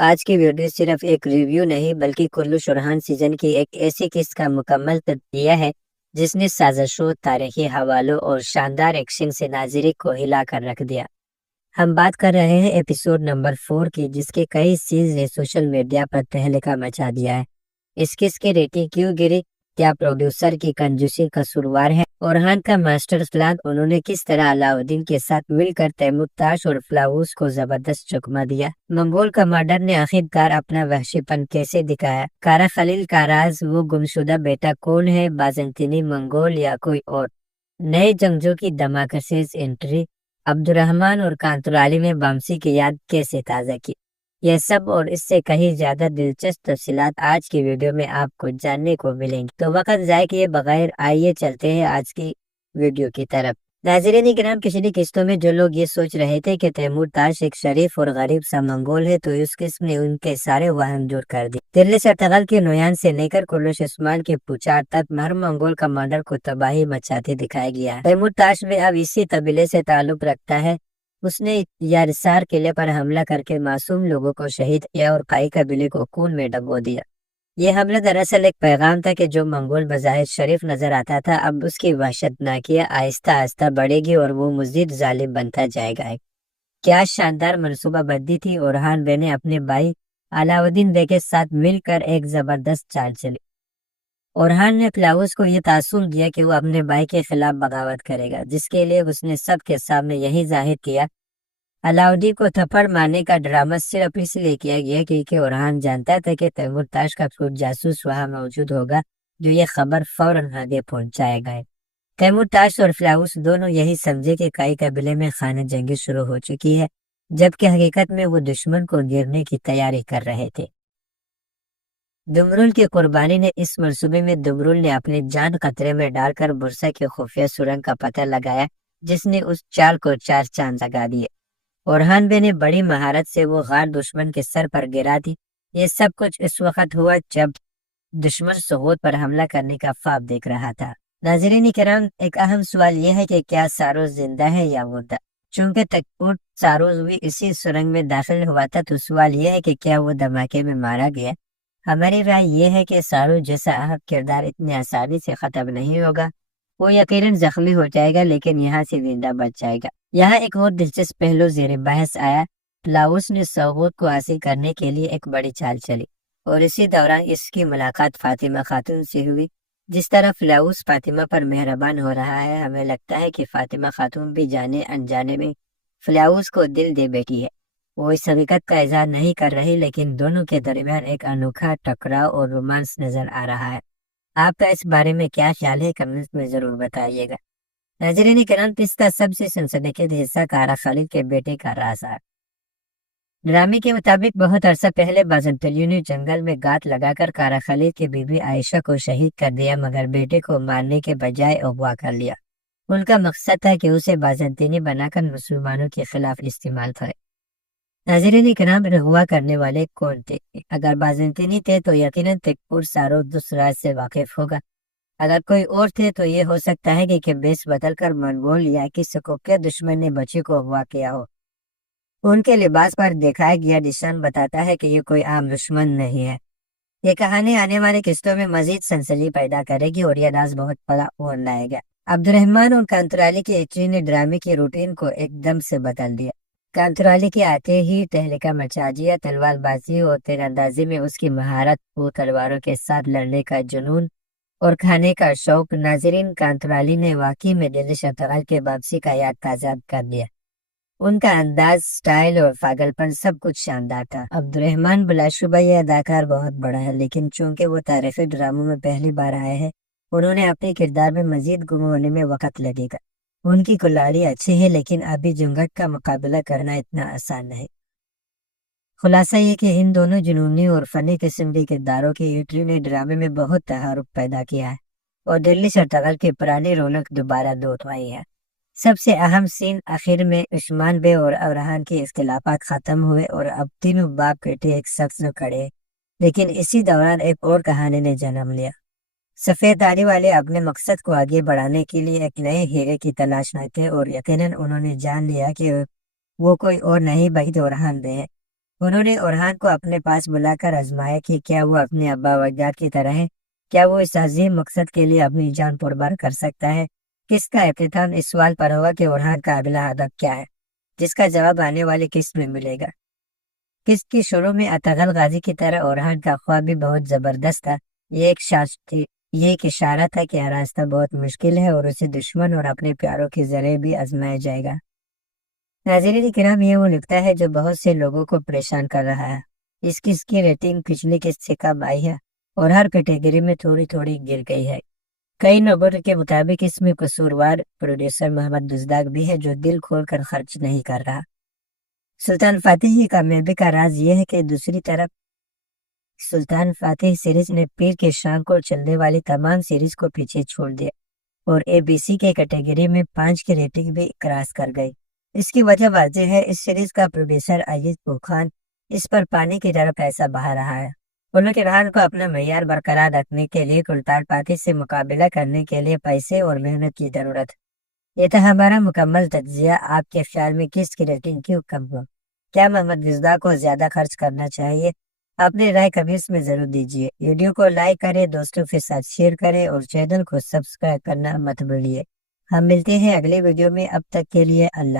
آج کی ویڈیو صرف ایک ریویو نہیں بلکہ کلو شرحان سیزن کی ایک ایسی قسط کا مکمل تجزیہ ہے جس نے سازشوں، تاریخی حوالوں اور شاندار ایکشن سے ناظرین کو ہلا کر رکھ دیا۔ ہم بات کر رہے ہیں ایپیسوڈ نمبر 4 کی، جس کے کئی سیز نے سوشل میڈیا پر تہلکہ مچا دیا ہے۔ اس قسط کی ریٹنگ کیوں گری؟ کیا پروڈیوسر کی کنجوسی قصوروار ہے؟ اورحان کا ماسٹر پلان، انہوں نے کس طرح علاؤدین کے ساتھ مل کر تیمورتاش اور فلاوس کو زبردست چکما دیا؟ منگول کمانڈر نے آخر کار اپنا وحشی پن کیسے دکھایا؟ کارا خلیل کا راز، وہ گمشدہ بیٹا کون ہے؟ بازنطینی منگول یا کوئی اور؟ نئے جنگجو کی دھماکہ خیز انٹری، عبدالرحمن اور کانترالی نے بامسی کی یاد کیسے تازہ کی؟ یہ سب اور اس سے کہیں زیادہ دلچسپ تفصیلات آج کی ویڈیو میں آپ کو جاننے کو ملیں گی، تو وقت ضائع کیے بغیر آئیے چلتے ہیں آج کی ویڈیو کی طرف۔ ناظرین کرام، پچھلی قسطوں میں جو لوگ یہ سوچ رہے تھے کہ تیمورتاش ایک شریف اور غریب سا منگول ہے، تو اس قسم نے ان کے سارے وہم دور کر دی۔ دلی سرتغال کے نویان سے لے کر کلوش عثمان کے پوچھار تک ہر منگول کمانڈر کو تباہی مچاتے دکھایا گیا ہے۔ تیمورتاش بھی اب اسی قبیلے سے تعلق رکھتا ہے۔ اس نے یارسار قلعے پر حملہ کر کے معصوم لوگوں کو شہید کیا اور قائی قبیلے کو خون میں ڈبو دیا۔ یہ حملہ دراصل ایک پیغام تھا کہ جو منگول بظاہر شریف نظر آتا تھا، اب اس کی وحشت ناکیہ آہستہ آہستہ بڑھے گی اور وہ مزید ظالم بنتا جائے گا۔ کیا شاندار منصوبہ بندی تھی! اورحان بے نے اپنے بھائی علاؤدین بے کے ساتھ مل کر ایک زبردست چال چلی۔ اورحان نے فلاوس کو یہ تاثر دیا کہ وہ اپنے بھائی کے خلاف بغاوت کرے گا، جس کے لیے اس نے سب کے سامنے یہی ظاہر کیا۔ علاؤدین کو تھپڑ مارنے کا ڈرامہ صرف اس لیے کیا گیا کیونکہ اورحان جانتا تھا کہ تیمورتاش کا خود جاسوس وہاں موجود ہوگا جو یہ خبر فوراً آگے پہنچائے گا۔ تیمورتاش اور فلاوس دونوں یہی سمجھے کہ قائی قبیلے میں خانہ جنگی شروع ہو چکی ہے، جبکہ حقیقت میں وہ دشمن کو گرنے کی تیاری کر رہے تھے۔ دمرول کی قربانی نے اس منصوبے میں دمرول نے اپنی جان خطرے میں ڈال کر برسا کی خفیہ سرنگ کا پتہ لگایا، جس نے اس چال کو 4 چاند لگا دیے۔ اورحان بے نے بڑی مہارت سے وہ غار دشمن کے سر پر گرا دی۔ یہ سب کچھ اس وقت ہوا جب دشمن سغوت پر حملہ کرنے کا خواب دیکھ رہا تھا۔ ناظرین کرام، ایک اہم سوال یہ ہے کہ کیا ساروس زندہ ہے یا مردہ؟ چونکہ تکپور ساروس بھی اسی سرنگ میں داخل ہوا تھا، تو سوال یہ ہے کہ کیا وہ دھماکے میں مارا گیا؟ ہماری رائے یہ ہے کہ ساروس جیسا اہم کردار اتنی آسانی سے ختم نہیں ہوگا۔ وہ یقیناً زخمی ہو جائے گا لیکن یہاں سے زندہ بچ جائے گا۔ یہاں ایک اور دلچسپ پہلو زیر بحث آیا۔ فلاوس نے سغوت کو حاصل کرنے کے لیے ایک بڑی چال چلی اور اسی دوران اس کی ملاقات فاطمہ خاتون سے ہوئی۔ جس طرح فلاوس فاطمہ پر مہربان ہو رہا ہے، ہمیں لگتا ہے کہ فاطمہ خاتون بھی جانے انجانے میں فلاوس کو دل دے بیٹھی ہے۔ وہ اس حقیقت کا اظہار نہیں کر رہی، لیکن دونوں کے درمیان ایک انوکھا ٹکراؤ اور رومانس نظر آ رہا ہے۔ آپ کا اس بارے میں کیا خیال ہے؟ کمنٹس میں ضرور بتائیے گا۔ ناظرین کرام، اس کا سب سے سنسنیخیز حصہ کارا خلیل کے بیٹے کا راز ہے۔ ڈرامے کے مطابق بہت عرصہ پہلے بازنطینیوں نے جنگل میں گات لگا کر کارا خلیل کی بیوی عائشہ کو شہید کر دیا، مگر بیٹے کو مارنے کے بجائے اغوا کر لیا۔ ان کا مقصد تھا کہ اسے بازنطینی بنا کر مسلمانوں کے خلاف استعمال کرے۔ ناظرین کرام، اغوا کرنے والے کون تھے؟ اگر بازنطینی تھے تو یقیناً تکپور ساروس دوسرے راز سے واقف ہوگا۔ اگر کوئی اور تھے تو یہ ہو سکتا ہے کہ بیس بدل کر منگول یا کسی کو کے دشمن نے بچی کو اغوا کیا ہو۔ ان کے لباس پر دکھایا گیا نشان بتاتا ہے کہ یہ کوئی عام دشمن نہیں ہے۔ یہ کہانی آنے والی قسطوں میں مزید سنسنی پیدا کرے گی اور یہ راز بہت بڑا اور لائے گا۔ عبدالرحمن اور کانترالی کی انٹری نے ڈرامے کی روٹین کو ایک دم سے بدل دیا۔ کانترالی کے آتے ہی تہلکہ مچا دیا۔ تلوار بازی اور تیر اندازی میں اس کی مہارت، وہ تلواروں کے ساتھ لڑنے کا جنون اور کھانے کا شوق۔ ناظرین، کانترالی نے واقعی میں دلی سرتغال کے واپسی کا یاد تازہ کر دیا۔ ان کا انداز، سٹائل اور پاگل پن سب کچھ شاندار تھا۔ عبدالرحمن بلا شبہ یہ اداکار بہت بڑا ہے، لیکن چونکہ وہ تاریخی ڈراموں میں پہلی بار آئے ہیں، انہوں نے اپنے کردار میں مزید گم ہونے میں وقت لگے گا۔ ان کی کلاڑی اچھی ہے لیکن ابھی جنگٹ کا مقابلہ کرنا اتنا آسان نہیں۔ خلاصہ یہ کہ ان دونوں جنونی اور فنی قسم کے کرداروں کی انٹری نے ڈرامے میں بہت تحرک پیدا کیا ہے اور دلی سرتغال کی پرانی رونق دوبارہ دودھ آئی ہے۔ سب سے اہم سین آخر میں عثمان بے اور اورحان کے اختلافات ختم ہوئے اور اب تینوں باپ بیٹے ایک سخت میں کھڑے، لیکن اسی دوران ایک اور کہانی نے جنم لیا۔ سفید داڑھی والے اپنے مقصد کو آگے بڑھانے کے لیے ایک نئے ہیرے کی تلاش میں تھے اور یقیناً انہوں نے جان لیا کہ وہ کوئی اور نہیں بلکہ اورحان بے ہے۔ انہوں نے اورہان کو اپنے پاس بلا کر آزمایا کہ کیا وہ اپنے ابا و اجداد کی طرح ہے، کیا وہ اس عظیم مقصد کے لیے اپنی جان قربان کر سکتا ہے۔ کس کا اختتام اس سوال پر ہوگا کہ اورہان کا اگلا ہدف کیا ہے، جس کا جواب آنے والی قسط میں ملے گا۔ قسط کی شروع میں اتغل غازی کی طرح اورہان کا خواب بھی بہت زبردست تھا۔ یہ ایک اشارہ تھا کہ راستہ بہت مشکل ہے اور اسے دشمن اور اپنے پیاروں کے ذریعے بھی آزمایا جائے گا۔ ناظرین کرام، یہ وہ نکتہ ہے جو بہت سے لوگوں کو پریشان کر رہا ہے۔ اس قسط کی ریٹنگ پچھلی قسط سے کم آئی ہے اور ہر کیٹیگری میں تھوڑی تھوڑی گر گئی ہے۔ کئی نمبر کے مطابق اس میں قصوروار پروڈیوسر محمد دزداق بھی ہے، جو دل کھول کر خرچ نہیں کر رہا۔ سلطان فاتح کی کامیابی کا راز یہ ہے کہ دوسری طرف سلطان فاتح سیریز نے پیر کے شام کو چلنے والی تمام سیریز کو پیچھے چھوڑ دیا اور اے بی سی کے کیٹیگری میں 5 کی ریٹنگ بھی کراس کر گئی۔ اس کی وجہ واضح ہے، اس سیریز کا پروڈیوسر عزیز خان اس پر پانی کی طرح پیسہ بہا رہا ہے۔ انہوں کے رہان کو اپنا معیار برقرار رکھنے کے لیے سلطان فاتح سے مقابلہ کرنے کے لیے پیسے اور محنت کی ضرورت۔ یہ تھا ہمارا مکمل تجزیہ۔ آپ کے خیال میں کس کی ریٹنگ کیوں کم ہو؟ کیا محمد دزداق کو زیادہ خرچ کرنا چاہیے؟ اپنی رائے کمنٹس میں ضرور دیجیے۔ ویڈیو کو لائک کریں، دوستوں کے ساتھ شیئر کریں اور چینل کو سبسکرائب کرنا مت بھولیے۔ ہم ملتے ہیں اگلے ویڈیو میں، اب تک کے لیے اللہ۔